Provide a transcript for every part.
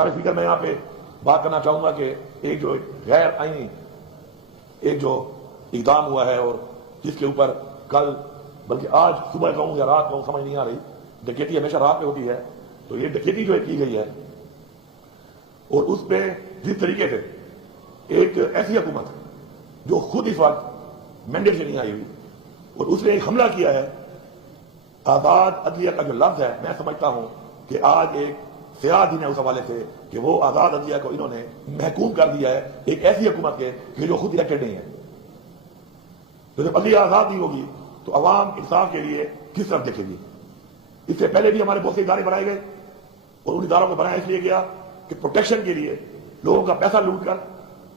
Speaker मैं यहाँ पे बात करना चाहूंगा कि एक जो गैर आईनी एक जो इक़दाम हुआ है और जिसके ऊपर कल बल्कि आज सुबह कहूँ या रात कहूँ समझ नहीं आ रही, डकैती हमेशा रात में होती है, तो ये डकैती जो की गई है और उस पे जिस तरीके से एक ऐसी हुकूमत जो खुद इस वक्त मैंडेट से नहीं आई हुई और उसने एक हमला किया है, आजाद अदलिया का जो लफ्ज है, मैं समझता हूं कि आज एक सियाद है उस हवाले से कि वो आजाद अदलिया को इन्होंने महकूम कर दिया है एक ऐसी हुकूमत के कि जो खुद इलेक्टेड नहीं है। तो जब अदलिया आजाद नहीं होगी तो अवाम इंसाफ के लिए किस तरफ देखेगी। इससे पहले भी हमारे बहुत से इदारे बनाए गए और उन इदारों को बनाया इसलिए गया कि प्रोटेक्शन के लिए लोगों का पैसा लूट कर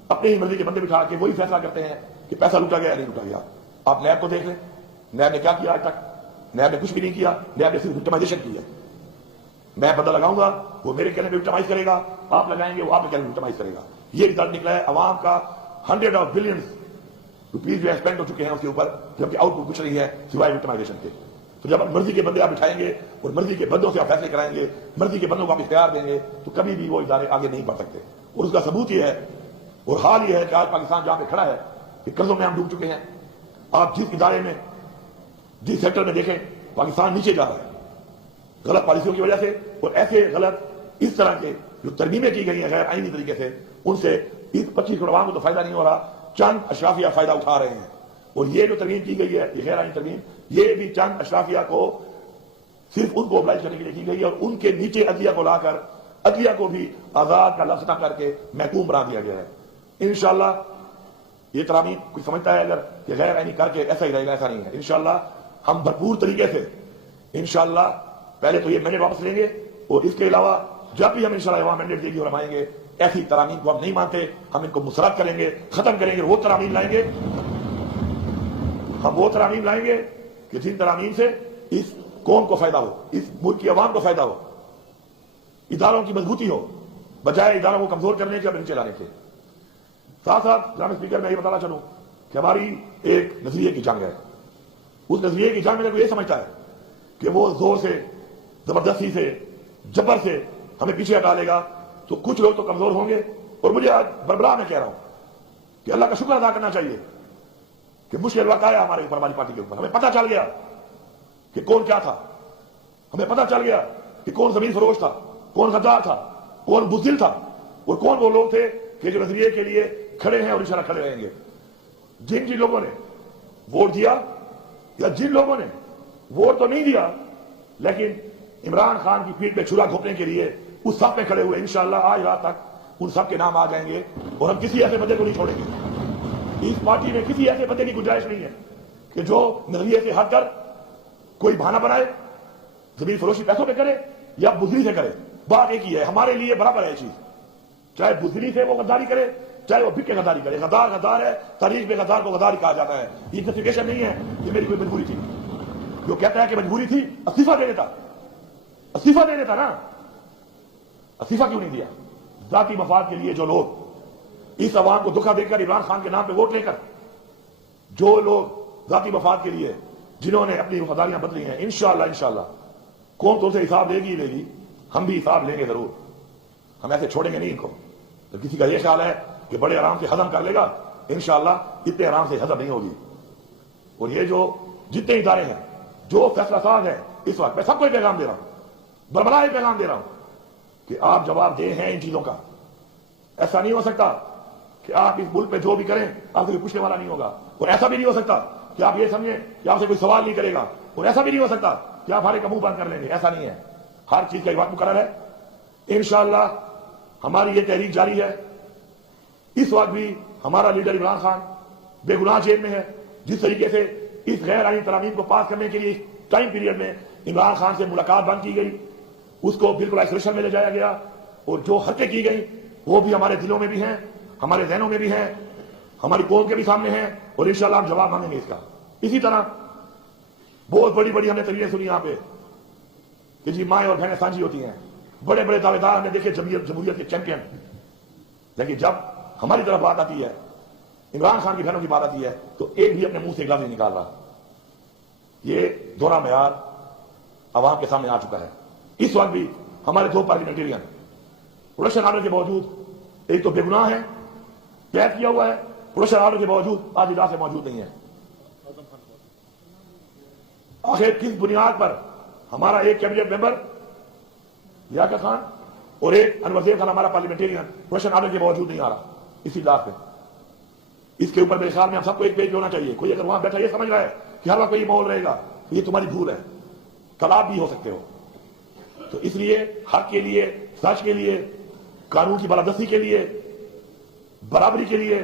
अपनी ही मर्जी के बंदे बिठा के वही फैसला करते हैं कि पैसा लूटा गया या नहीं लूटा गया। आप नैब को देख लें, नैब ने क्या किया आज तक? नैब ने कुछ भी नहीं किया, नैब ने सिर्फ विक्टिमाइजेशन की है। मैं बंदा लगाऊंगा, वो मेरे कहने में विक्टिमाइज करेगा, आप लगाएंगे वो आपके कहने में विक्टिमाइज करेगा। ये रिजल्ट निकला है अवाम का। 100 ऑफ बिलियंस रुपीज जो स्पेंड हो चुके हैं उसके ऊपर, जबकि आउटपुट कुछ नहीं है सिवाय विक्टिमाइजेशन के। तो जब मर्जी के बंदे आप बिठाएंगे और मर्जी के बंदों से आप फैसले कराएंगे, मर्जी के बंदों को आप इख्तियार देंगे, तो कभी भी वो इदारे आगे नहीं बढ़ सकते। और उसका सबूत यह है और हाल ये है कि आज पाकिस्तान जहां पे खड़ा है कि कर्जों में हम डूब चुके हैं। आप जिस इदारे में जिस सेक्टर में देखें पाकिस्तान नीचे जा रहा है गलत पॉलिसियों की वजह से। और ऐसे गलत इस तरह के जो तरमीमें की गई हैं गैर आईनी तरीके से, उनसे इस 25 करोड़ आवाम को तो फायदा नहीं हो रहा, चंद अशराफिया फायदा उठा रहे हैं। और ये जो तरमीम की गई है ये गैर आईनी तरमीम, ये भी चंद अशराफिया को सिर्फ उनको ओबलाइज करने के लिए की गई है और उनके नीचे अदलिया को लाकर अदलिया को भी आजाद का लफ्ज करके महकूम बना दिया गया है। इंशाअल्लाह ये तरामीम कोई समझता है अगर कि गैर आईनी करके ऐसा ही रहेगा, ऐसा नहीं है। इंशाअल्लाह हम भरपूर तरीके से इंशाअल्लाह पहले तो ये मैंडेट वापस लेंगे और इसके अलावा जब भी हम इंशाअल्लाह वहां मैंडेट देगी और हम आएंगे, ऐसी तरामीम को हम नहीं मानते, हम इनको मुसरत करेंगे, खत्म करेंगे। वो तरामीम लाएंगे, हम वो तरामीम लाएंगे कि जिन तरामीम से इस कौम को फायदा हो, इस मुल्क की आवाम को फायदा हो, इदारों की मजबूती हो, बजाय इदारों को कमजोर करने के, नीचे लाने के। साथ साथ जनाब स्पीकर मैं ये बताना चाहूं कि हमारी एक नजरिए की जंग है। उस नजरिए की जंग में कोई ये समझता है कि वो जोर से, जबरदस्ती से, जबर से हमें पीछे हटा लेगा, तो कुछ लोग तो कमजोर होंगे। और मुझे आज बरबरा में कह रहा हूं कि अल्लाह का शुक्र अदा करना चाहिए कि मुश्किल वक्त आया हमारे ऊपर, हमारी पार्टी के ऊपर। हमें पता चल गया कि कौन क्या था, हमें पता चल गया कि कौन जमीन फरोश था, कौन गद्दार था, कौन बुज़दिल था और कौन वो लोग थे कि जो नजरिए के लिए खड़े हैं और इंशाअल्लाह खड़े रहेंगे। जिन जिन लोगों ने वोट दिया या जिन लोगों ने वोट तो नहीं दिया लेकिन इमरान खान की पीठ पे छुरा घोंपने के लिए उस सब में खड़े हुए, इंशाअल्लाह आज रात तक उन सब के नाम आ जाएंगे और हम किसी ऐसे बंदे को नहीं छोड़ेंगे। इस पार्टी में किसी ऐसे बंदे की गुंजाइश नहीं है कि जो नजरिए से हटकर कोई बहाना बनाए, जमीन फरोशी पैसों पे करे या बुजरी से करे। बात एक ही है, हमारे लिए बराबर है चीज, चाहे बुजरी से वो गद्दारी करे चाहे वो बिक के गद्दारी करे। गद्दार गद्दार है, तारीख में गद्दार को गद्दारी कहा जाता है। ये जस्टिफिकेशन नहीं है कि मेरी कोई मजबूरी थी। जो कहता है कि मजबूरी थी, इस्तीफा दे देता, इस्तीफा दे देता ना। इस्तीफा क्यों नहीं दिया? जाती मफाद के लिए जो लोग इस अवाम को धोखा देकर इमरान खान के नाम पे वोट लेकर, जो लोग जाती मफाद के लिए जिन्होंने अपनी वफादारियां बदली हैं, इंशाअल्लाह कौन तो उनसे हिसाब लेगी, हम भी हिसाब लेंगे जरूर। हम ऐसे छोड़ेंगे नहीं इनको। तो किसी का यह ख्याल है कि बड़े आराम से हजम कर लेगा, इंशाअल्लाह इतने आराम से हजम नहीं होगी। और ये जो जितने इदारे हैं जो फैसला साज है, इस वक्त मैं सबको पैगाम दे रहा हूं, बरबरा पैगाम दे रहा हूं कि आप जवाब दे हैं इन चीजों का। ऐसा नहीं हो सकता कि आप इस मुल्क में जो भी करें आपसे कोई पूछने वाला नहीं होगा। और ऐसा भी नहीं हो सकता कि आप ये समझें कि आपसे कोई सवाल नहीं करेगा। और ऐसा भी नहीं हो सकता कि आप हर एक का मुंह बंद कर लेंगे, ऐसा नहीं है। हर चीज का एक वक्त मुकर्रर है। इंशाअल्लाह हमारी ये तहरीक जारी है। इस वक्त भी हमारा लीडर इमरान खान बेगुनाह जेल में है। जिस तरीके से इस गैर आईनी तरामीम को पास करने के लिए टाइम पीरियड में इमरान खान से मुलाकात बंद की गई, उसको बिल्कुल आइसोलेशन में ले जाया गया और जो हरकतें की गई वो भी हमारे दिलों में भी हैं, हमारे जहनों में भी हैं, हमारी कौम के भी सामने हैं और इंशाअल्लाह हम जवाब मांगेंगे इसका। इसी तरह बहुत बड़ी बड़ी हमने तकरीरें सुनी यहां पे कि जी माएँ और बहनें साझी होती हैं। बड़े बड़े दावेदार हमने देखे जमहूरियत के चैंपियन, लेकिन जब हमारी तरफ बात आती है, इमरान खान की बहनों की बात आती है, तो एक भी अपने मुंह से एक लफ्ज नहीं निकाल रहा। ये दोहरा मेयार अवाम के सामने आ चुका है। इस वक्त भी हमारे दो पार्लियामेंटेरियन प्रोडक्शन ऑर्डर के बावजूद एक तो बेगुनाह है, कैद किया हुआ है, प्रोडक्शन ऑर्डर के बावजूद आज इजलास में मौजूद नहीं है। आखिर किस बुनियाद पर हमारा एक कैबिनेट मेंबर लियाकत खान और एक अनवर खान हमारा पार्लियामेंटेरियन प्रोडक्शन ऑर्डर के बावजूद नहीं आ रहा इस इजलास में? इसके ऊपर मेरे ख्याल में हम सबको एक पेज होना चाहिए। कोई अगर वहां बैठा ये समझ रहा है कि हर वक्त ये माहौल रहेगा, तो ये तुम्हारी भूल है, कल आप भी हो सकते हो। तो इसलिए हक के लिए, सच के लिए, कानून की बालादस्ती के लिए, बराबरी के लिए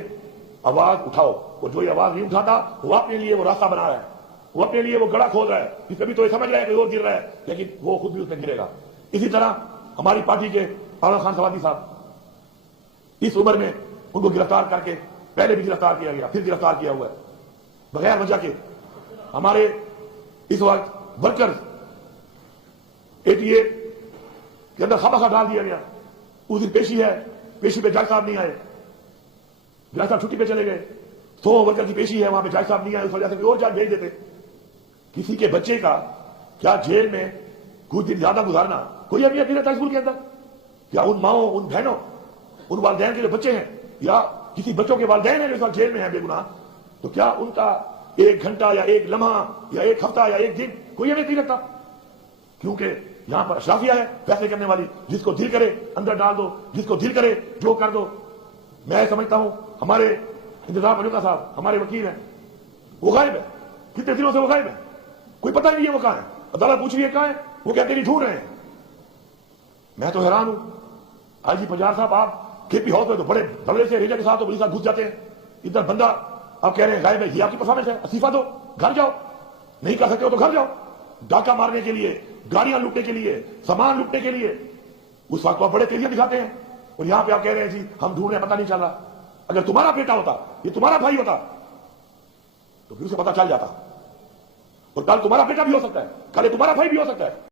आवाज उठाओ। और जो ये आवाज नहीं उठाता वो अपने लिए वो रास्ता बना रहा है, वो अपने लिए वो गड़ा खोद रहा है कि कभी तो ये समझ रहा है कि और गिर रहा है, लेकिन वो खुद भी उसमें गिरेगा। इसी तरह हमारी पार्टी के आलम खान सवादी साहब इस उम्र में उनको गिरफ्तार करके पहले भी गिरफ्तार किया गया, फिर गिरफ्तार किया हुआ है बगैर वजह के। हमारे इस वक्त वर्कर्स एटीए के अंदर खामखा डाल दिया गया। उस दिन पेशी है, पेशी पे जज साहब नहीं आए, जज साहब छुट्टी पे चले गए। 100 वर्कर की पेशी है, वहां पे जज साहब नहीं आए, उस वजह से और जज भेज देते। किसी के बच्चे का क्या जेल में कुछ दिन ज्यादा गुजारना कोई अहमियत नहीं रहता स्कूल के अंदर? क्या उन माओ, उन बहनों, उन वालदैन के जो बच्चे हैं या किसी बच्चों के वालदैन हैं जो इस वक्त जेल में है बेगुनाह, तो क्या उनका 1 घंटा या 1 लम्हा या 1 हफ्ता या 1 दिन कोई अहमियत नहीं रखता? क्योंकि यहां पर अशराफिया है फैसले करने वाली, जिसको दिल करे अंदर डाल दो, जिसको दिल करे जो कर दो। मैं समझता हूं हमारे इंतजाम मजूदा साहब हमारे वकील हैं, वो गायब है, कितने दिनों से वो गायब है, कोई पता नहीं है वो कहां है। अदालत पूछ रही है कहां है, वो कहते नहीं ढूंढ रहे हैं। मैं तो हैरान हूं। आईजी पंजाब साहब आप केपी हाउस में तो बड़े धड़े से रेजा के साथ तो पुलिस घुस जाते हैं, इधर बंदा आप कह रहे हैं गायब है, ये आपकी परफॉर्मेंस है? इस्तीफा दो, घर जाओ, नहीं कर सकते हो तो घर जाओ। डाका मारने के लिए, गाड़ियां लूटने के लिए, सामान लूटने के लिए उस वक्त आप बड़े तेजियां दिखाते हैं, और यहां पे आप कह रहे हैं जी हम ढूंढ रहे हैं, पता नहीं चल रहा। अगर तुम्हारा बेटा होता, ये तुम्हारा भाई होता, तो फिर उसे पता चल जाता, और कल तुम्हारा बेटा भी हो सकता है, कल तुम्हारा भाई भी हो सकता है।